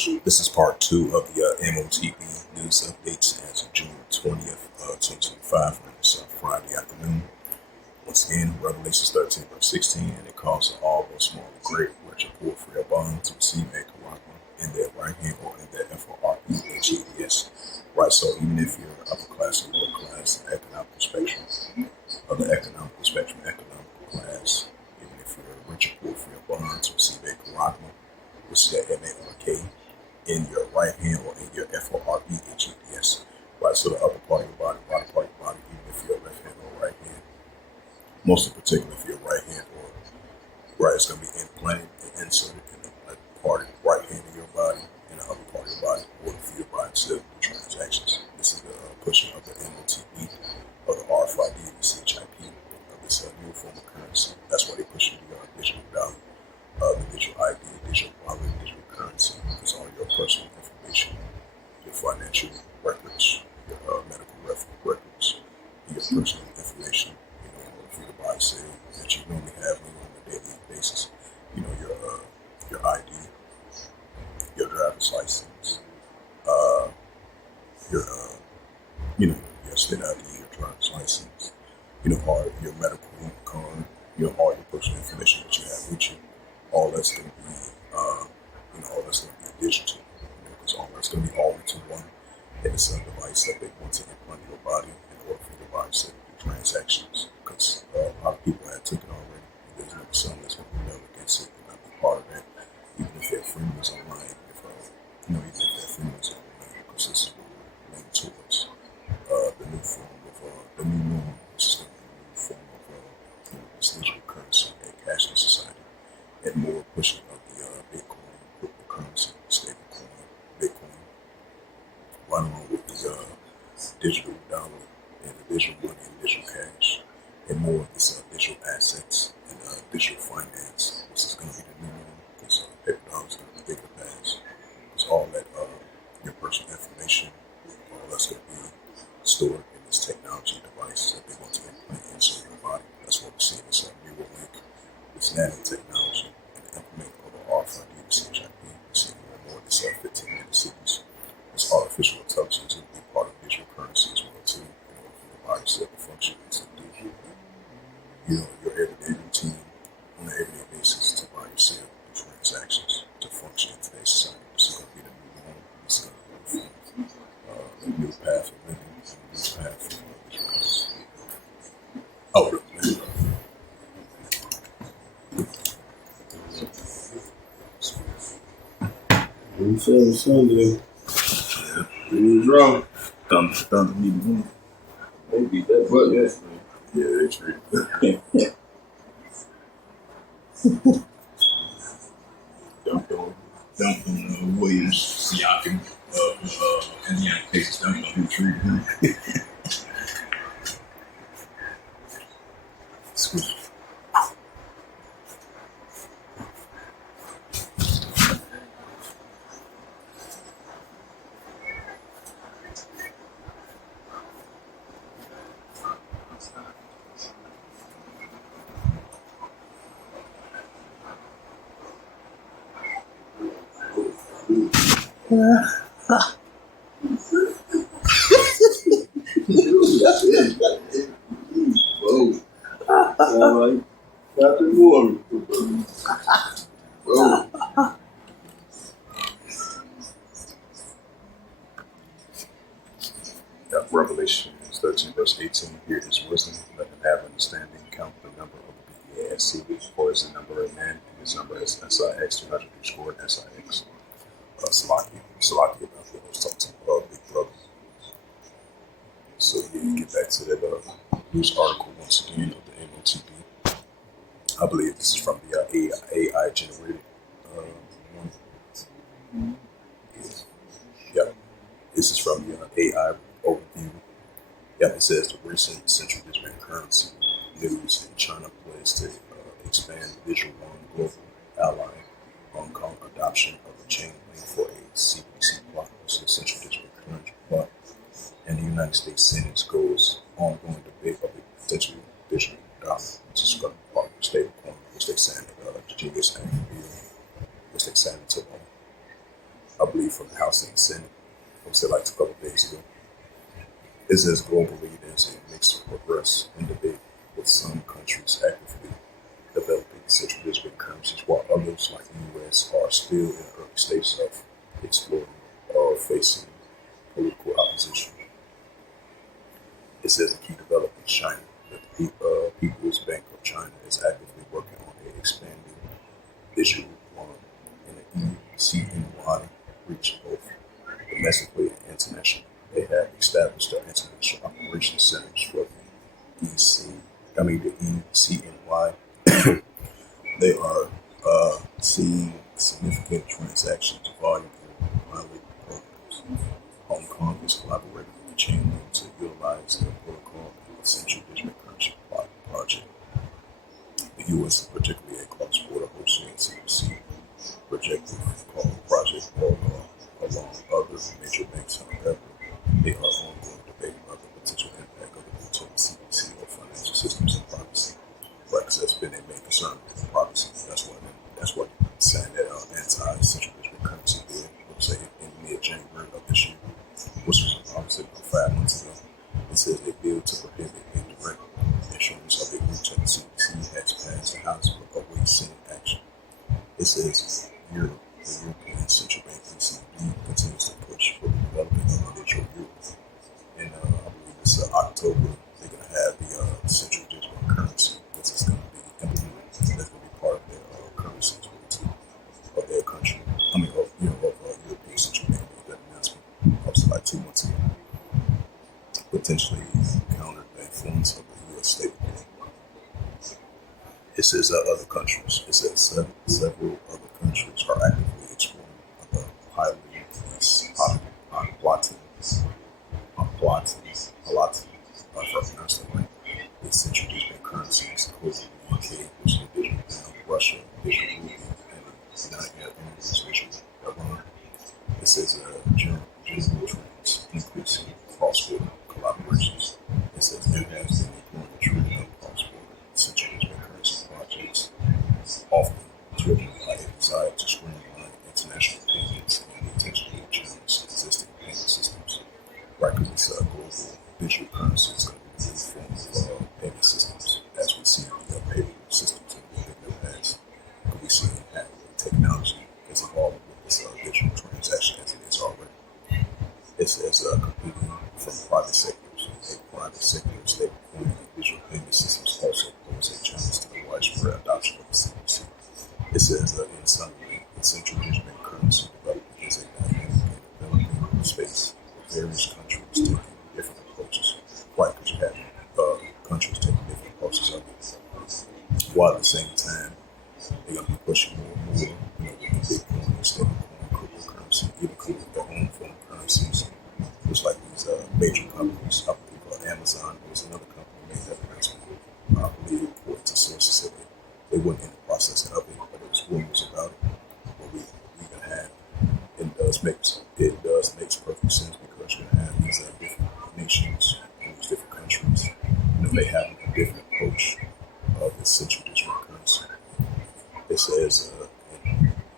This is part two of the M.O.T.B news updates as of June 20th, 2025, on this Friday afternoon. Once again, Revelations 13, verse 16, and it calls all both small and great, which are poor for their bond to receive a karaka in their right hand or in their FOREHEADS. Right, so even if you're upper class or lower class, the economical spectrum, economical class, even if you're rich or poor for your bond to receive a karaka, which is the M-A-R-K, in your right hand or in your FOREHEADS. Right, so the upper part of your body, bottom part of your body, even if you're left hand or right hand. Most in particular, if you're right hand or right, it's going to be implanted and inserted in the part of the right hand of your body, in the upper part of your body, or for your body to transactions. This is the pushing of the M.O.T.B, of the RFID, the CHIP, of this new form of currency. That's why they're pushing the digital dollar, the digital ID, digital wallet, digital currency. It's all your personal information, your financial records, your medical records, your personal information. For your body say that you normally have on a daily basis. Your ID, your driver's license, your your state ID, your driver's license, all your medical card, all your personal information that you have with you. All that's gonna be all that's gonna be digital. Because all that's gonna be all into one, and it's a device that they want to implant in your body in order for your body to do transactions. Because a lot of people have taken it already. There's no son that's going to be rebel against it. They're not be part of that. Even if their freedom is online, even if their freedom is online, because this is what we're leaning towards. The new form of the new norm, which is going to be the new form of this digital currency and cashless society, and more pushing of the Bitcoin, cryptocurrency, stablecoin, Bitcoin, right along with the digital dollar and the digital money and digital cash, and more of this digital assets and digital finance. This is going to be the new norm because paper dollar is going to be bigger than past. Because all that your personal information, all that's going to be stored in this technology device that they want to implement into your body. That's what we're seeing. This neural link, this nanotechnology, and the implement of the RFID, the CHIP. We're seeing more and more of this 15-minute cities. This artificial intelligence will be part of digital currency as well too. For your body to function as it do. Your everyday routine on an everyday basis to buy yourself, do transactions, to function in today's society. This is going to be the new norm. This is going to be the new path of living, the new path of digital currency. Oh, look, man. We feel Sunday. We draw. Thunder need to win. They beat that butt yesterday. Yeah, it's true. Dunked on Williams, Siakam, Indiana Pacers, dunked on him, treated him. Whoa. Sound like Captain Morgan. Whoa. Revelation 13, verse 18. Here is wisdom. Let him have understanding. Count the number of the BASC, for is the number of man, and his number is SIX 200 scored SIX. Salaki about the was talking about Big Brother. So you get back to that news article once again of the M.O.T.B. I believe this is from the AI generated one. Yeah, this is from the AI overview. Yeah, it says the recent central digital currency news in China plans to expand Visual One global ally Hong Kong adoption of the chain link for a CBDC block, which is central digital currency block, and the United States Senate goes ongoing debate of the potential digital dollar, which is going to be part of the stablecoin, which they signed the Genius Act bill, which they signed into law. I believe, from the House and the Senate. I said like a couple of days ago. It says globally there's a mixed progress in debate, with some countries actively developing central digital currencies, while others, like the U.S., are still in the early stages of exploring or facing political opposition. It says a key development in China that the People's Bank of China is actively working on a expanding digital yuan and the ECNY reach both domestically and internationally. They have established their international operations centers for the ECNY. They are seeing significant transactions volume in pilot programs. Hong Kong is collaborating with the Chainlink to utilize their protocol in the Central Digital Currency project. The U.S. is particularly a cross-border wholesale CBC projected called Project Protocol, along with other major banks. However, they are ongoing debate about the potential impact of the use of the CBC on financial systems and privacy. Right, because that's been a main concern with privacy. That's why they're saying that anti-central digital currency bill, let's say in mid-January of this year, which was obviously about 5 months ago. It says a bill to prohibit indirect issuance of a breach of the CBC has passed the House but awaits Senate action. It says the European Central Bank (ECB) continues to push for the development of a digital euro. And I believe it's October. They're going to have the central digital currency, which is going to be implemented. That's going to be part of their currency of their country. I mean, European Central Bank made that announcement up to like 2 months ago, potentially counter the influence of the U.S. state. It says other countries. It says several other countries are actively exploring piloting these if I pronounce that right, these central digital currencies, including the UK, which is the digital pound, Russia, digital ruble, and the United Arab Emirates, digital Iran. It says general trends increasing cross-border collaborations. It says there has been a growing trend of cross-border central digital currency projects, often driven by a desire to streamline international payments and potentially challenge existing payment systems. Right, because it's global digital currency is going to be the new form of payment systems, as we see the payment systems in the past. We see how technology is evolving with this digital transaction as it is already. It says competing from private sectors. A private sector stable coin and digital payment systems also pose a challenge to the widespread adoption of the CBC. It says in summary, the central digital currency development is a dynamic and developing space with various countries taking different approaches. Right, because you have countries taking different approaches of it. While at the same time, they're going to be pushing more and more, with the Bitcoin, stablecoin, cryptocurrency, even creating their own form of currencies. Just like these major companies, I believe Amazon was another company that made that announcement. I believe, according to sources, said they weren't in the process of it, but there was rumors about it. But we even have it does make perfect sense because you're gonna have these different nations and these different countries. They have a different approach of the central digital currency. It says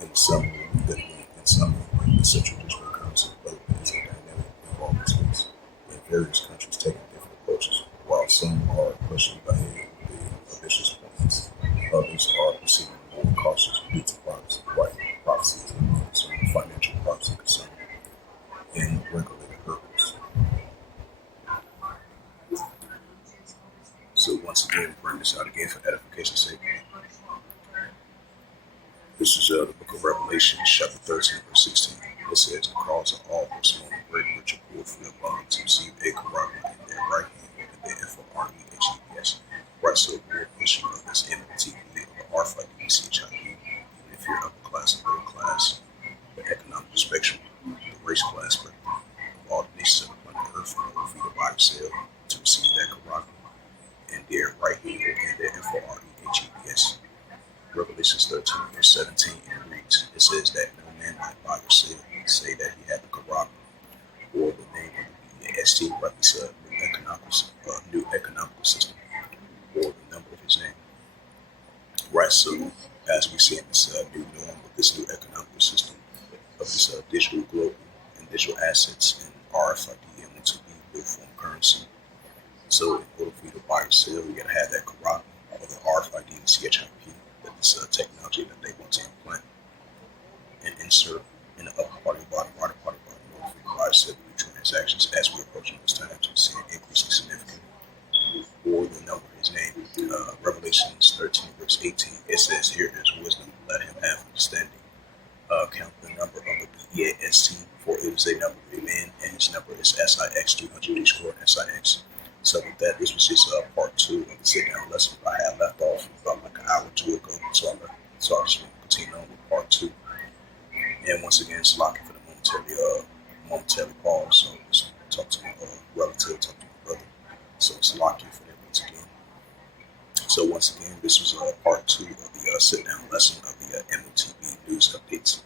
in summary that the central digital currency development is a dynamic evolving space, with various countries taking different approaches. While some are pushing ahead with the ambitious plans, others are proceeding more cautious due to privacy, privacy concern, financial privacy concern, and regulated hurdles. So once again, bring this out again for edification's sake. This is the book of Revelation, chapter 13, verse 16. It says, the cause of all who sworn a great rich poor for their bonds receive a carabin in their right hand and their FOREHEBS. Right, so we're pushing on this M.O.T.B, the R fight DCHIP, even if you're upper class or middle class, the economic spectrum, the race class spectrum, of all the nations of the planet Earth, in order for you to buy or sell to receive that carabin in their right hand and their FOREHEBS. Revelation 13, verse 17, and it reads, it says that no man might buy or sell, say that he had the carabin, or the name of the BAST, right, it's a new economical system, or the number of his name. Right, so as we see in this new norm with this new economical system, of this digital global and digital assets and RFID and M.O.T.B will form currency. So in order for you to buy or sell, you gotta have that corrupt or the RFID and CHIP, that this technology that they want to implant and insert in the upper part of your body, right part of your body, in order for you to buy or sell new transactions. As we're approaching those times, we're seeing increasing significant or the number is named. Revelations 13 verse 18. It says, "Here is wisdom, let him have understanding. Count the number of the BEAST, for it is a number of a man, and his number is SIX 300 square SIX." So with that, this was just part two of the sit down lesson I had left off about like an hour or two ago. So I just want to continue on with part two. And once again, it's locking for the momentary pause. So just talk to my relative, talk to my brother. So it's locking for that once again. So once again, this was part two of the sit-down lesson of the M.O.T.B news updates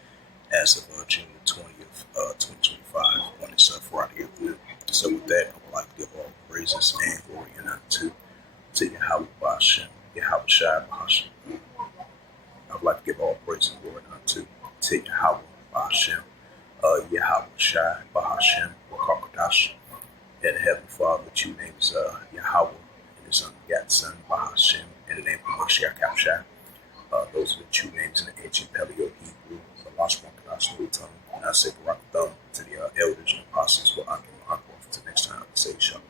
as of June 20th, 2025 on this Friday afternoon. So with that, I would like to give all praises and glory and honor to Yahweh Bashem, Yahweh Shai Bahashem. I would like to give all praise and glory and honor to Yahweh Bashem, Yahweh Shai Bahashem, Wakakadash, and the Heavenly Father, the true name is Yahweh, and his unbegotten Son, Bahashem, and the name of Moshiach Kapshai. Those are the true names in the ancient Paleo Hebrew, the Lashon Kadash, New Tongue, and I say Barak Thumb to the elders and apostles for Akim Akbar. Until next time, say Shalom.